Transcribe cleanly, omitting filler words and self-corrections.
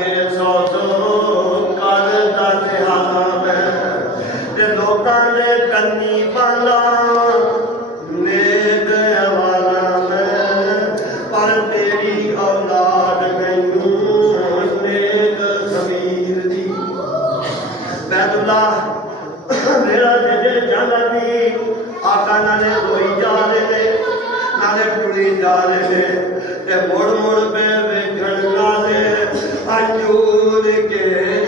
के सौ करता ध्याना मैं ते लोकां दे कन्नी पांदा नेक वाला मैं पर तेरी औलाद मैनू नेक ज़मीर दी बैतुल्लाह मेरा जे जाना दी आका नाले रोई जा ले नाले टुरी जा ले ते मुड़ मुड़ पे वेखण नाले अंजूर के